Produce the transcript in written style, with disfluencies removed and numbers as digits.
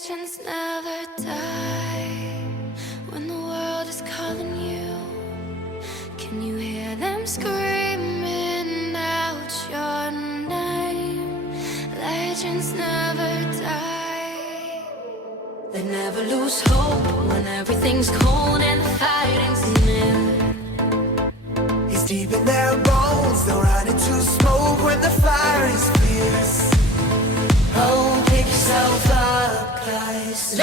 Legends never die when the world is calling you. Can you hear them screaming out your name? Legends never die. They never lose hope when everything's cold and the fighting's near. It's deep in their bones, they'll run into smoke when the fire is fierce. Oh, pick yourself up, guys.